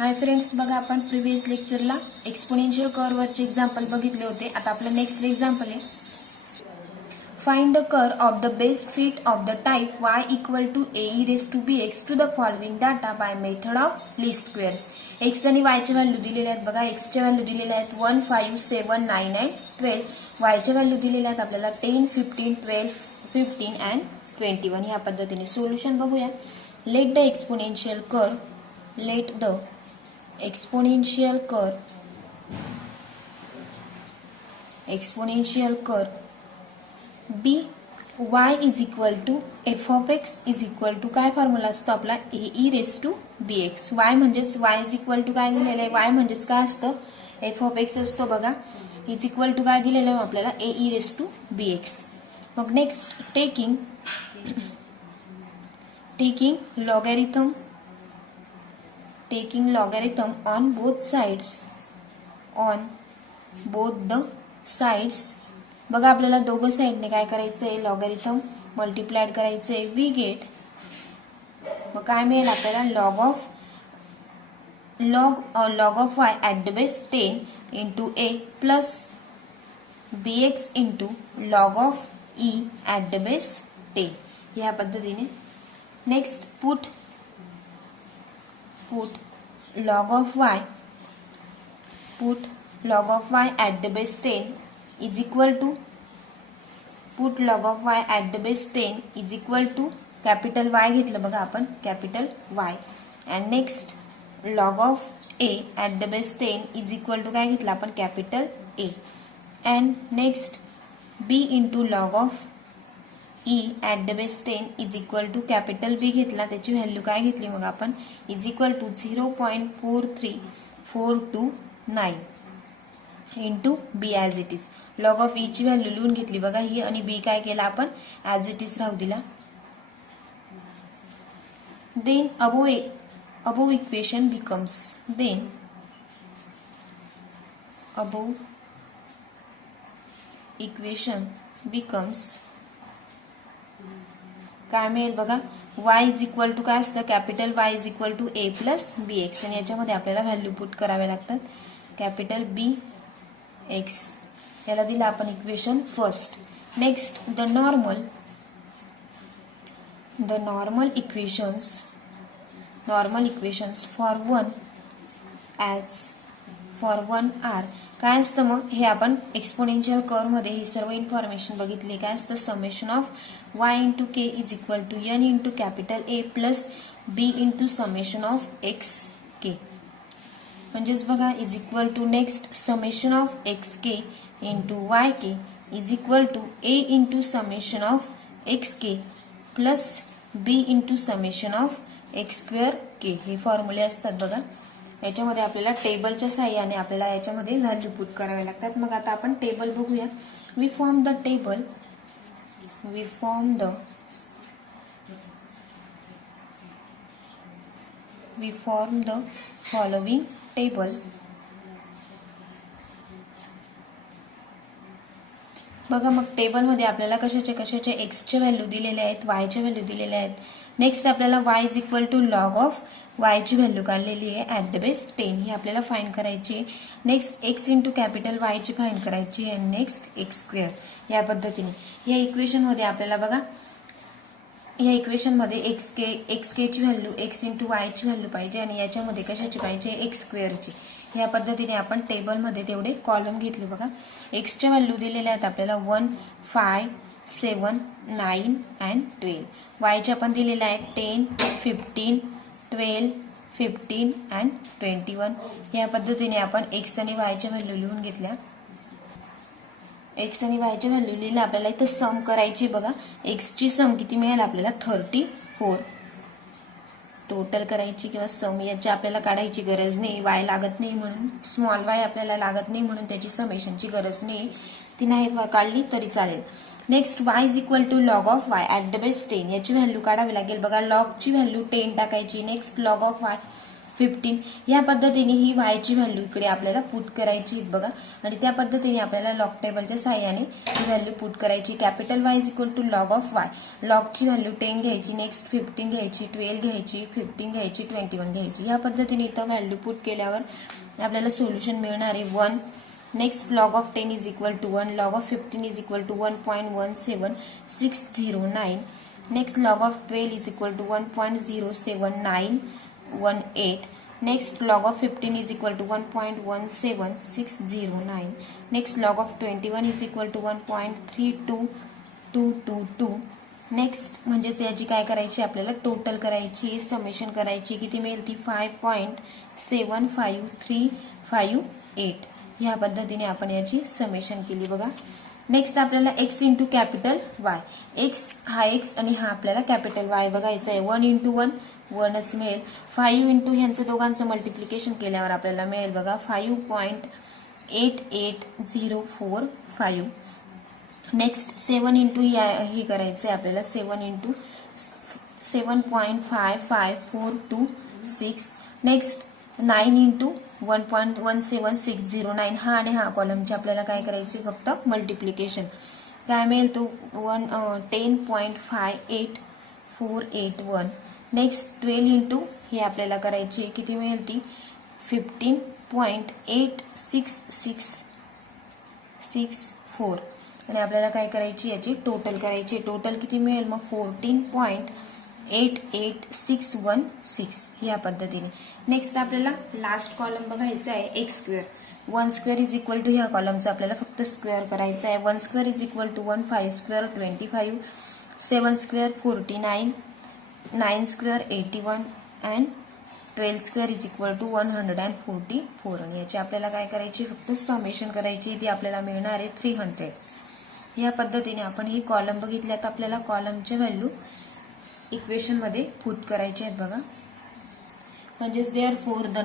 हाय friends, बघा आपण previous लेक्चरला एक्सपोनेन्शियल कर्वचे एक्झाम्पल बघितले होते. आता आपलं नेक्स्ट एक्झाम्पल आहे find the curve of the best fit of the type y equal to a raise to B X to the following data by method of least squares. X आणि y चे value दिलेले आहेत. बघा एक्सचे value दिलेले आहेत 1, 5, 7, 9 आणि 12. y चे value दिलेले आहेत आपल्याला 10, 15, 12, 15 and 21. ह्या पद्धतीने सोल्युशन बघूया. Let the exponential curve be y is equal to F of X is equal to काय फॉर्म्युला असतो आपला A raise to B X. Y म्हणजेच y इज इक्वल टू काय दिलेलं आहे, y म्हणजेच काय असतं एफ ऑफ एक्स असतो. बघा इज इक्वल टू काय दिलेलं आहे आपल्याला A raise to B x. मग next taking logarithm on both the sides. बघा आपल्याला दोघं साइडने काय करायचंय लॉगॅरिथम मल्टिप्लाइड करायचंय. वी गेट मग काय मिळेल आपल्याला log of y at the base 10 into a plus bx into log of e at the base 10. ह्या पद्धतीने next put log of y at the base 10 is equal to capital Y घेतलं बघा आपण capital Y. And next log of a at the base 10 is equal to काय घेतलं आपण capital A. And next b into log of e at the base 10 is equal to capital B घेतला, त्याची value काय घेतली मग आपण is equal to 0.43429 into B as it is. Log of E ची व्हॅल्यू लिहून घेतली बघा ही, आणि बी काय केला आपण ॲज इट इज राहू दिला. देन above इक्वेशन बिकम्स काय मिळेल बघा y इज इक्वल टू काय असतं capital Y is equal to a plus B X. आणि याच्यामध्ये आपल्याला व्हॅल्यू पुट कराव्या लागतात. कॅपिटल बी एक्स याला दिला आपण equation first. Next the normal equations for one are काय असतं मग हे आपण एक्सपोनेन्शियल कर्व मध्ये ही सर्व इन्फॉर्मेशन बघितली. काय असतं summation of y into K is equal to n into capital A plus b into summation of X K. म्हणजेच बघा is equal to next summation of X K into Y K is equal to A into summation of X K plus B into summation of x square K. हे फॉर्म्युले असतात बघा. याच्यामध्ये आपल्याला टेबलच्या साहाय्याने आपल्याला याच्यामध्ये व्हॅल्यू पुट करावे लागतात. मग आता आपण टेबल बघूया. We form the following table. बघा मग टेबलमध्ये आपल्याला कशाचे एक्सचे व्हॅल्यू दिलेले आहेत, वायचे व्हॅल्यू दिलेले आहेत. नेक्स्ट आपल्याला y is equal to log of y ची व्हॅल्यू काढलेली आहे ॲट द बेस 10 ही आपल्याला फाइंड करायची आहे. Next x into capital Y ची फाइंड करायची आहे. Next x square. या पद्धतीने या इक्वेशनमध्ये आपल्याला बघा या इक्वेशनमध्ये एक्स के ची व्हॅल्यू x इंटू वाय ची व्हॅल्यू पाहिजे, आणि याच्यामध्ये कशाची पाहिजे एक्स स्क्वेअरची. या पद्धतीने आपण टेबलमध्ये तेवढे कॉलम घेतले बघा. एक्सच्या व्हॅल्यू दिलेल्या आहेत आपल्याला 1, 5, 7, 9 and 12. वायच्या पण दिलेल्या आहेत 10, 15, 12, 15 and 21. या पद्धतीने आपण एक्स आणि वायच्या व्हॅल्यू लिहून घेतल्या. एक्स आणि वायच्या व्हॅल्यू लिहिल्या. आपल्याला इथं सम करायची बघा. एक्सची सम किती मिळेल आपल्याला 34 टोटल करायची किंवा सम याची आपल्याला काढायची गरज नाही. वाय लागत नाही म्हणून स्मॉल वाय आपल्याला लागत नाही म्हणून त्याची समेशनची गरज नाही. ती नाही काढली तरी चालेल. Next y is equal to log of y at the base 10 याची व्हॅल्यू काढावी लागेल बघा. लॉगची व्हॅल्यू 10 टाकायची. Next log of y 15. या पद्धतीने ही वायची व्हॅल्यू इकडे आपल्याला पुट करायची आहे बघा, आणि त्या पद्धतीने आपल्याला लॉग टेबलच्या साहाय्याने ही व्हॅल्यू पुट करायची. Capital Y is equal to log of Y. लॉगची व्हॅल्यू 10 घ्यायची, नेक्स्ट 15 घ्यायची, 12 घ्यायची, 15 घ्यायची, 21 घ्यायची. या पद्धतीने इथं व्हॅल्यू पुट केल्यावर आपल्याला सोल्युशन मिळणार आहे 1. Next log of 10 is equal to 1, log of 15 is equal to 1.17609. Next log of 12 is equal to 1.07918. Next log of 15 is equal to 1.17609. Next log of 21 is equal to 1.32222. Next म्हणजेच याची काय करायची आपल्याला total करायची, summation करायची. किती मिळेल ती 5.75358. ह्या पद्धतीने आपण याची समेशन केली बघा. नेक्स्ट आपल्याला x into capital Y. X हा एक्स आणि हा आपल्याला कॅपिटल वाय बघायचा आहे. 1 इंटू 1 1च मिळेल. 5 इंटू ह्यांचं दोघांचं मल्टिप्लिकेशन केल्यावर आपल्याला मिळेल बघा 5.88045. नेक्स्ट 7 इंटू हे करायचं आहे आपल्याला 7 इंटू 7.55426. Next 9 into 1.17609. हा आणि हा कॉलमचे आपल्याला काय करायचे फक्त मल्टिप्लिकेशन. काय मिळेल तो 10.58481. नेक्स्ट 12 इंटू हे आपल्याला करायची किती मिळेल ती 15.86664. आणि आपल्याला काय करायची याची टोटल करायची. टोटल किती मिळेल मग 14.88616. या पद्धतीने. नेक्स्ट आपल्याला लास्ट कॉलम बघायचा आहे X square. 1 square is equal to ह्या कॉलमचा आपल्याला फक्त स्क्वेअर करायचा आहे. 1 square is equal to 1, 5 square 25, 7 square 49, 9 square 81 and 12 square is equal to 144. आणि याची आपल्याला काय करायची फक्त समेशन करायची. ती आपल्याला मिळणार आहे 300. या पद्धतीने आपण ही कॉलम बघितल्यात. आपल्याला कॉलमचे व्हॅल्यू इक्वेशन मध्ये पुट करायचे आहेत बघा. म्हणजेच therefore the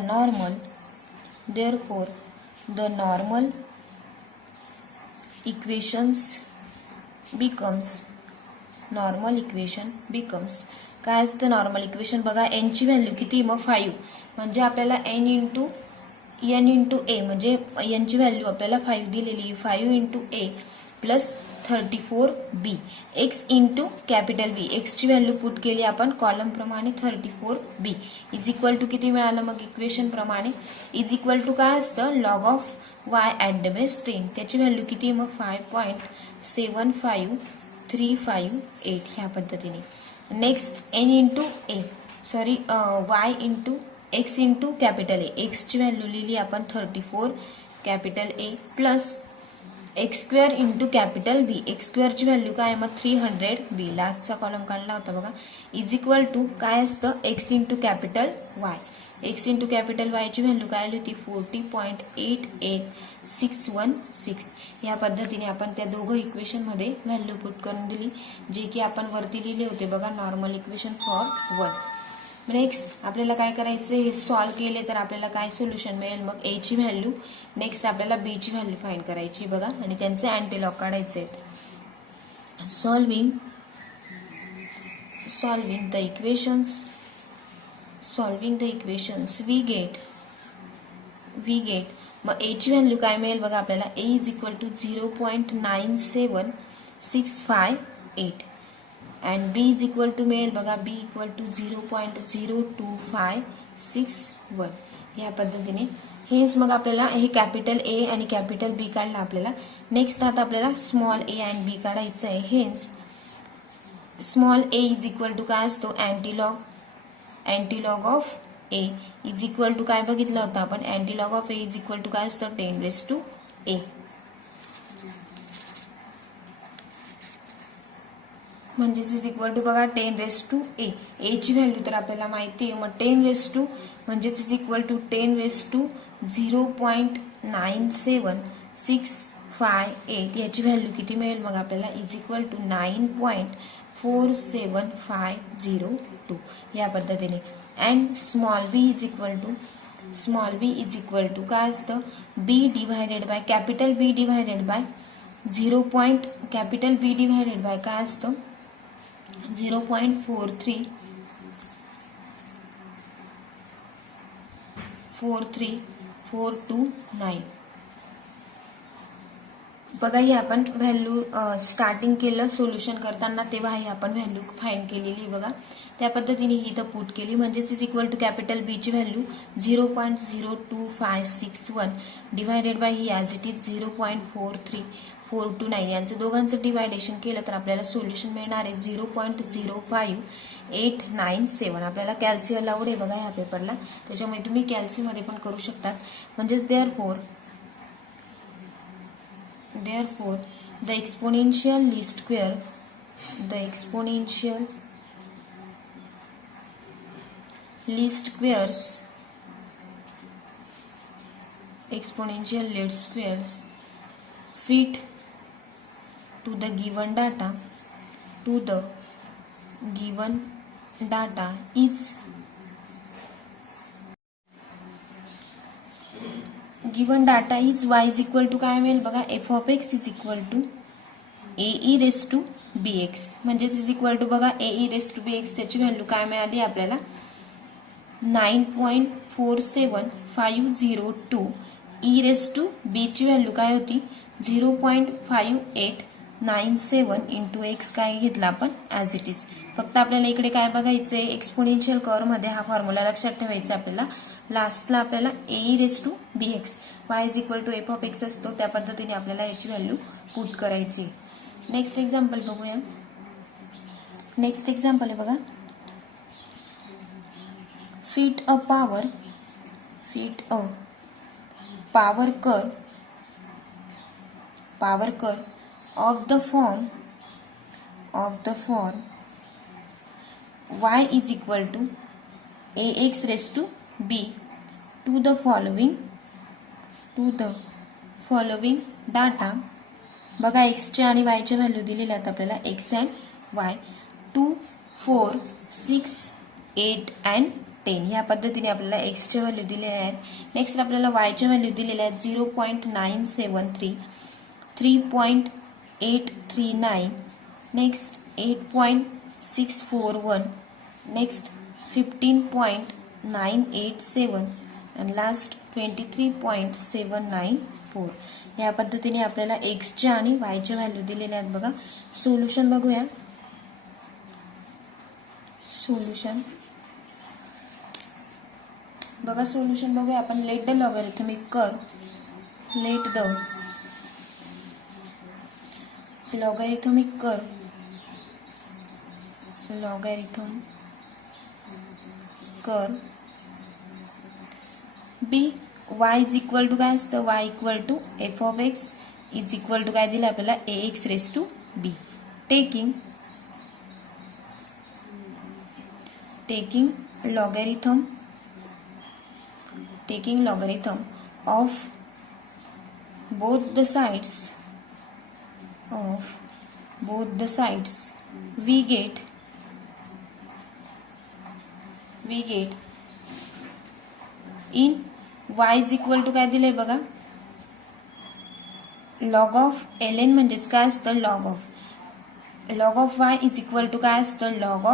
normal equation becomes काय असतं नॉर्मल इक्वेशन बघा. एन ची व्हॅल्यू किती मग 5. म्हणजे आपल्याला एन इंटू ए म्हणजे एन ची व्हॅल्यू आपल्याला 5 दिलेली. 5 into A plus 34b. X into capital B. एक्सची व्हॅल्यू पुट केली आपण कॉलम प्रमाणे 34b इज इक्वल टू किती मिळालं मग इक्वेशन प्रमाणे इज इक्वल टू काय असतं log of Y at the base 10. त्याची व्हॅल्यू किती मग 5.75358. ह्या पद्धतीने. Next N into A Y into X into capital A. एक्सची व्हॅल्यू लिहिली आपण 34 capital A plus X square into capital B. X स्क्वेअरची व्हॅल्यू काय मग 300b. लास्टचा कॉलम काढला होता बघा. इज इक्वल टू काय असतं X into capital Y. X into capital वायची व्हॅल्यू काय आली होती 40.88616. या पद्धतीने आपण त्या दोघं इक्वेशनमध्ये व्हॅल्यू पुट करून दिली, जे की आपण वरती लिहिले होते बघा नॉर्मल इक्वेशन फॉर 1. नेक्स्ट आपल्याला काय करायचं हे सॉल्व्ह केले तर आपल्याला काय सोल्युशन मिळेल मग ए ची व्हॅल्यू. नेक्स्ट आपल्याला बी ची व्हॅल्यू फाइंड करायची बघा आणि त्यांचे अँटीलॉग काढायचे आहेत. Solving the equations we get मग ए ची व्हॅल्यू काय मिळेल बघा आपल्याला. A is equal to 0.97658 and B is equal to मिळेल बघा बी इक्वल टू 0.02561. ह्या पद्धतीने हेच मग आपल्याला हे कॅपिटल ए आणि कॅपिटल बी काढला आपल्याला. नेक्स्ट आता आपल्याला स्मॉल ए अँड बी काढायचं आहे. हेच small A is equal to काय असतो antilog of A is equal to काय बघितलं होतं आपण antilog of A is equal to काय असतं 10⁻A. म्हणजेच इज इक्वल टू बघा 10⁻A. ए ची व्हॅल्यू तर आपल्याला माहिती आहे. मग 10 म्हणजेच इज इक्वल टू 10⁻0.97658. याची व्हॅल्यू किती मिळेल मग आपल्याला इज इक्वल टू 9.47502. या पद्धतीने. And small B is equal to काय असतं B divided by capital B divided by capital B divided by काय असतं 0.43 43,429. बघा ही आपण व्हॅल्यू स्टार्टिंग केलं सोल्युशन करताना तेव्हा ही आपण व्हॅल्यू फाइंड केलेली बघा. त्या पद्धतीने ही इथं पुट केली म्हणजेच इज इक्वल टू कॅपिटल बी ची value 0.02561 divided by he as it is 0.43429. यांचं दोघांचं डिवायडेशन केलं तर आपल्याला सोल्युशन मिळणार आहे 0.05897. आपल्याला कॅल्सी अलाउड आहे बघा ह्या पेपरला, त्याच्यामुळे तुम्ही कॅल्सीमध्ये पण करू शकतात. म्हणजेच therefore the exponential least squares fit to the given data is y is equal to काय मिळेल बघा, f of x is equal to ae raised to bx. म्हणजेच इज इक्वल टू बघा ae raised to bx त्याची value काय मिळाली आपल्याला 9.47502. e raised to b ची व्हॅल्यू काय होती 0.5897 इंटू एक्स काय घेतला आपण ॲज इट इज. फक्त आपल्याला इकडे काय बघायचंय, एक्सपोनेन्शियल कर्व मध्ये हा फॉर्म्युला लक्षात ठेवायचा आपल्याला. लास्टला आपल्याला A raise to B X Y is equal to F of x असतो, त्या पद्धतीने आपल्याला याची व्हॅल्यू पुट करायची. नेक्स्ट एक्झाम्पल बघूया. नेक्स्ट एक्झाम्पल आहे बघा, fit a power curve of the form y is equal to ax raised to b to the following data. बघा x चे आणि y चे व्हॅल्यू दिलेल्या आहेत आपल्याला x and y 2, 4, 6, 8 and 10. या पद्धतीने आपल्याला x चे व्हॅल्यू दिलेल्या आहेत. नेक्स्ट आपल्याला y चे व्हॅल्यू दिलेल्या आहेत 0.973, 3.839, नेक्स्ट 8.641, नेक्स्ट 15.987 and लास्ट 23.794. या पद्धतीने आपल्याला x चे आणि y चे व्हॅल्यू दिलेले आहेत बघा. सोल्युशन बघूया. सोल्युशन बघूया आपण. Let the logarithmic curve be y is equal to काय असतं, y equal to F of X is equal to काय दिलं आपल्याला A x raise to B. Taking logarithm of both the sides we get in y is equal to काय दिलंय बघा, log of ln म्हणजेच काय असतं log of y is equal to काय असतं log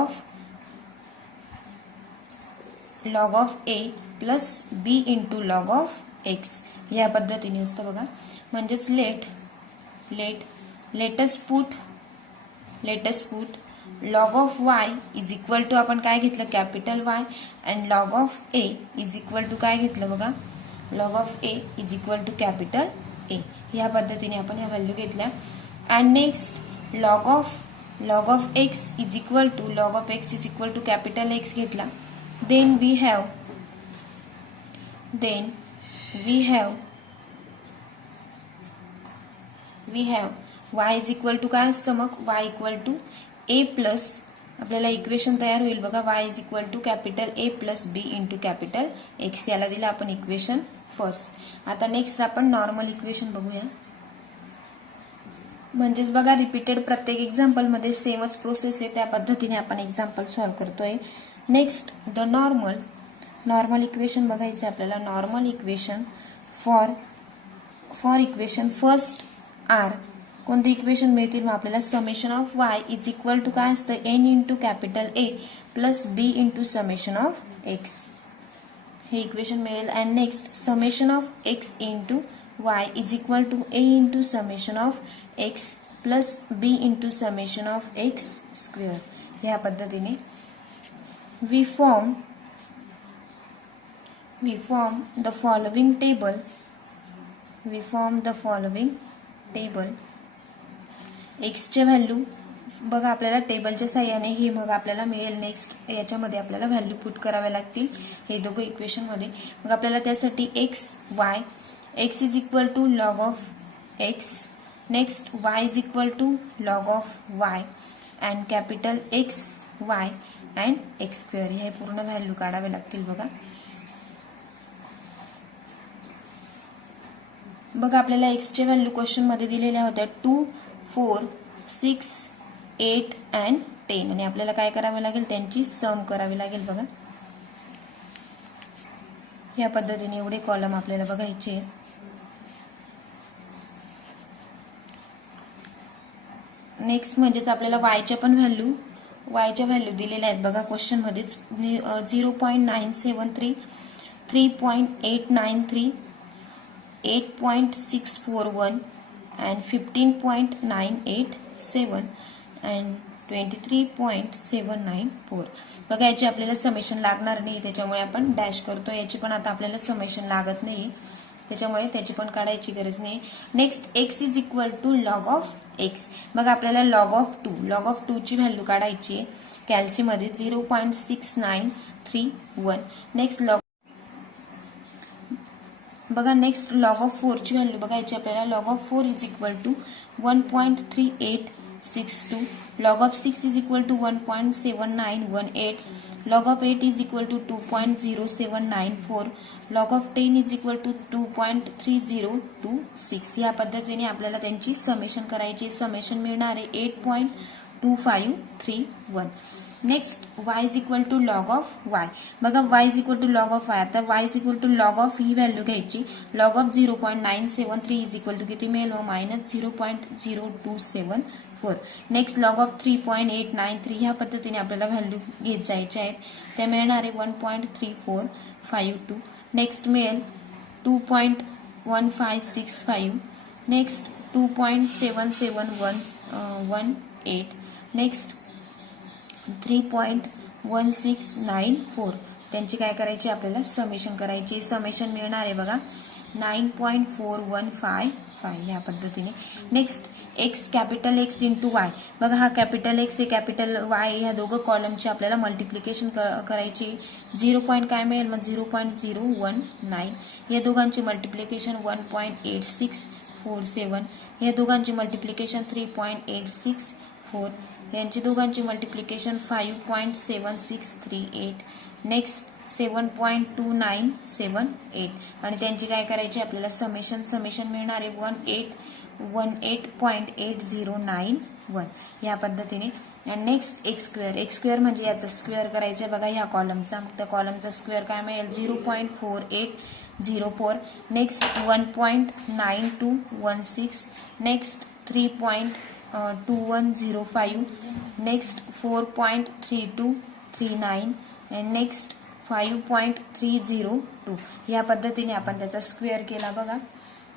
of a plus b into log of x. या पद्धतीने असतं बघा. म्हणजेच let's put log of y is equal to आपण काय घेतलं capital y and log of a is equal to काय घेतलं बघा log of a is equal to capital a. या पद्धतीने आपण ह्या व्हॅल्यू घेतल्या. And next log of x is equal to capital x घेतला. then we have y is equal to काय असतं मग y equal to a plus आपल्याला इक्वेशन तयार होईल बघा y is equal to capital a plus b into capital x. याला दिलं आपण इक्वेशन फर्स्ट. आता नेक्स्ट आपण नॉर्मल इक्वेशन बघूया. म्हणजेच बघा रिपीटेड प्रत्येक एक्झाम्पल मध्ये सेमच प्रोसेस आहे, त्या पद्धतीने आपण एक्झाम्पल सॉल्व्ह करतोय. नेक्स्ट द नॉर्मल इक्वेशन बघायचं आपल्याला. Normal equation for equation first are कोणती इक्वेशन मिळतील मग आपल्याला summation of y is equal to काय असतं n into capital A plus b into summation of x. हे इक्वेशन मिळेल. And next summation of x into y is equal to A into summation of x plus B into summation of x square. ह्या पद्धतीने we form the following table. x चे value बघा आपल्याला टेबलच्या साहाय्याने हे मग आपल्याला मिळेल. नेक्स्ट याच्यामध्ये आपल्याला व्हॅल्यू पुट कराव्या लागतील हे दोघं इक्वेशन मध्ये. मग आपल्याला त्यासाठी x y, x is equal to log of x, next y is equal to log of y and capital x y and x square हे पूर्ण व्हॅल्यू काढावे लागतील. बघा आपल्याला एक्स चे व्हॅल्यू क्वेश्चन मध्ये दिलेल्या होत्या 2, 4, 6, 8 अँड 10 आणि आपल्याला काय करावे लागेल त्यांची सम करावी लागेल. बघा या पद्धतीने एवढे कॉलम आपल्याला बघायचे. नेक्स्ट म्हणजेच आपल्याला वायच्या व्हॅल्यू दिलेल्या आहेत बघा क्वेश्चन मध्येच 0.973, 3.893, 8.641 and 15.987 and 23.794. बघा याची आपल्याला समेशन लागणार नाही त्याच्यामुळे आपण डॅश करतो. याची पण आता आपल्याला समेशन लागत नाही त्याच्यामुळे त्याची पण काढायची गरज नाही. Next x is equal to log of x. बघा आपल्याला लॉग ऑफ 2 ची व्हॅल्यू काढायची आहे कॅल्सी मध्ये 0.6931. नेक्स्ट लॉग ऑफ 4 ची व्हॅल्यू बघायची आपल्याला. Log of 4 is equal to 1.3862. Log of 6 is equal to 1.7918. log of 8 is equal to 2.0794. log of 10 is equal to 2.3026. या पद्धतीने आपल्याला त्यांची समेशन करायची. समेशन मिळणार आहे 8.2531. Next y is equal to log of y. बघा y is equal to log of y. आता y is equal to log of he value घ्यायची. log of 0.973 is equal to किती मिळेल मायनस 0.0274. नेक्स्ट लॉग ऑफ 3.893 ह्या पद्धतीने आपल्याला value घेत जायच्या आहेत. त्या मिळणार आहे 1.3452. नेक्स्ट मिळेल 2.1565. नेक्स्ट 2.77118. नेक्स्ट 3.1694. त्यांची काय करायची आपल्याला समेशन करायची. समेशन मिळणार आहे बघा 9.4155 या पद्धतीने. Next x capital x into Y. बघा हा कॅपिटल एक्स आहे कॅपिटल वाय ह्या दोघं कॉलमचे आपल्याला मल्टिप्लिकेशन करायचे. 0 पॉईंट काय मिळेल मग 0.019. या दोघांचे मल्टिप्लिकेशन 1.8647. या दोघांचे मल्टिप्लिकेशन 3.8648. यांची दोघांची मल्टिप्लिकेशन 5.7638. नेक्स्ट 7.2978 आणि त्यांची काय करायची आपल्याला समेशन मिळणार आहे 18.8091 या पद्धतीने. आणि नेक्स्ट एक्स स्क्वेअर म्हणजे याचा स्क्वेअर करायचा बघा या कॉलमचा. त्या कॉलमचा स्क्वेअर काय मिळेल 0.4804. नेक्स्ट 1.9216. नेक्स्ट 3.2105. नेक्स्ट 4.3239 आणि नेक्स्ट 5.302. या पद्धतीने आपण त्याचा स्क्वेअर केला बघा.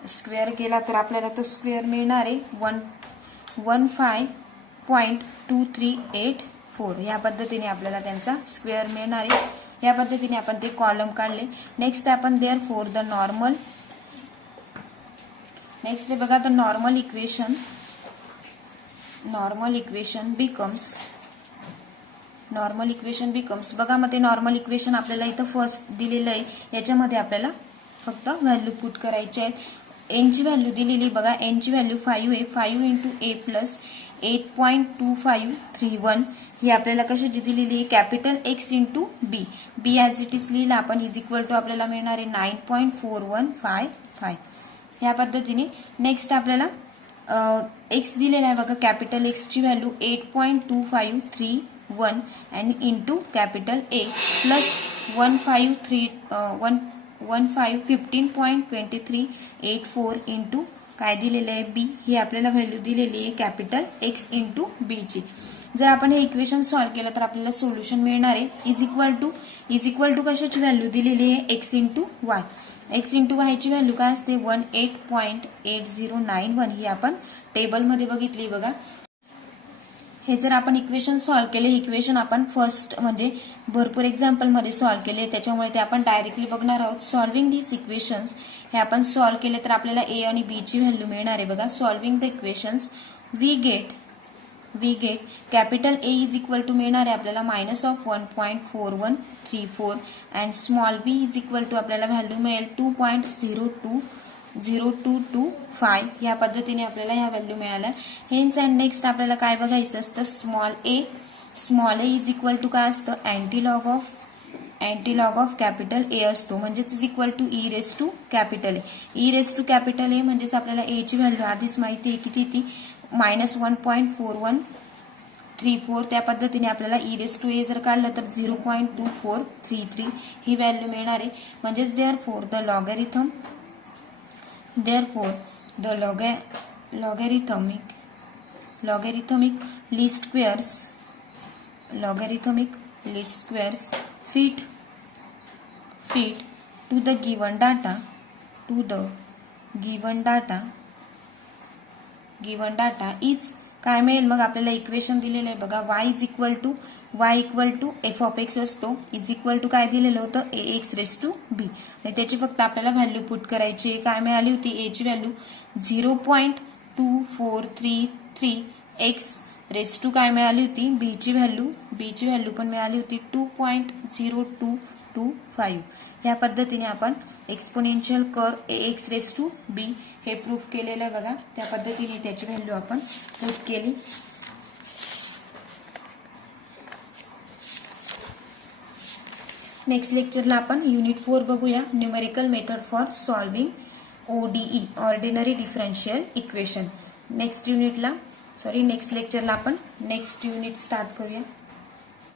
स्क्वेअर केला तर आपल्याला तो स्क्वेअर मिळणार आहे 115.2384. या पद्धतीने आपल्याला त्यांचा स्क्वेअर मिळणार आहे. या पद्धतीने आपण ते कॉलम काढले. नेक्स्ट आपण therefore the normal. Next बघा द नॉर्मल इक्वेशन बिकम्स बघा मग ते नॉर्मल इक्वेशन आपल्याला इथं फर्स्ट दिलेलं आहे. याच्यामध्ये आपल्याला फक्त व्हॅल्यू पुट करायचे आहेत. एन ची व्हॅल्यू दिलेली बघा. एन ची व्हॅल्यू 5 आहे. 5 इंटू ए प्लस 8.2531 ही आपल्याला कशाची दिलेली आहे capital x into b. B as it is लिहिला आपण इज इक्वल टू आपल्याला मिळणार आहे 9.4155 या पद्धतीने. नेक्स्ट आपल्याला एक्स दिलेला आहे बघा. कॅपिटल एक्स ची value 8.2531 and into capital A plus 15.2384 into काय दिलेलं आहे बी. ही आपल्याला व्हॅल्यू दिलेली आहे कॅपिटल एक्स इंटू बी ची. जर आपण हे इक्वेशन सॉल्व्ह केलं तर आपल्याला सोल्युशन मिळणार आहे इज इक्वल टू कशाची व्हॅल्यू दिलेली आहे x into Y. X into Y ची व्हॅल्यू काय असते 18.8091 ही आपण टेबलमध्ये बघितली बघा. हे जर आपण इक्वेशन सॉल्व्ह केले, इक्वेशन आपण फर्स्ट म्हणजे भरपूर एक्झाम्पल मध्ये सॉल्व्ह केले त्याच्यामुळे ते आपण डायरेक्टली बघणार आहोत. सॉल्विंग दिस इक्वेशन्स हे आपण सॉल्व्ह केले तर आपल्याला ए आणि बी ची व्हॅल्यू मिळणार आहे बघा. Solving the equations we get capital a is equal to मिळणार आहे आपल्याला -1.4134 and small B is equal to आपल्याला व्हॅल्यू मिळेल 2.0225 या पद्धतीने आपल्याला ह्या व्हॅल्यू मिळाल्या. हेन्स अँड नेक्स्ट आपल्याला काय बघायचं असतं small A is equal to काय असतं anti log of capital a असतो म्हणजेच is equal to e raise to capital a म्हणजेच आपल्याला ए ची व्हॅल्यू आधीच माहिती आहे किती ती -1.4134 त्या पद्धतीने आपल्याला ई रेस टू ए जर काढलं तर 0.2433 ही व्हॅल्यू मिळणार आहे. म्हणजेच therefore the logarithmic least squares fit to the given data is काय मिळेल मग आपल्याला इक्वेशन दिलेलं आहे बघा y equal to F of x असतो इज इक्वल टू काय दिलेलं होतं a x raise to b. त्याची फक्त आपल्याला व्हॅल्यू पुट करायची. काय मिळाली होती ए ची व्हॅल्यू 0.2433 एक्स रेस टू काय मिळाली होती बी ची व्हॅल्यू पण मिळाली होती 2.0225. या पद्धतीने आपण exponential curve A x raise to B हे प्रूफ केलेलं आहे बघा. त्या पद्धतीने त्याची व्हॅल्यू आपण पुट केली. नेक्स्ट लेक्चरला आपण युनिट 4 बघूया numerical method for solving ODE ordinary differential equation. Next लेक्चरला आपण नेक्स्ट युनिट स्टार्ट करूया.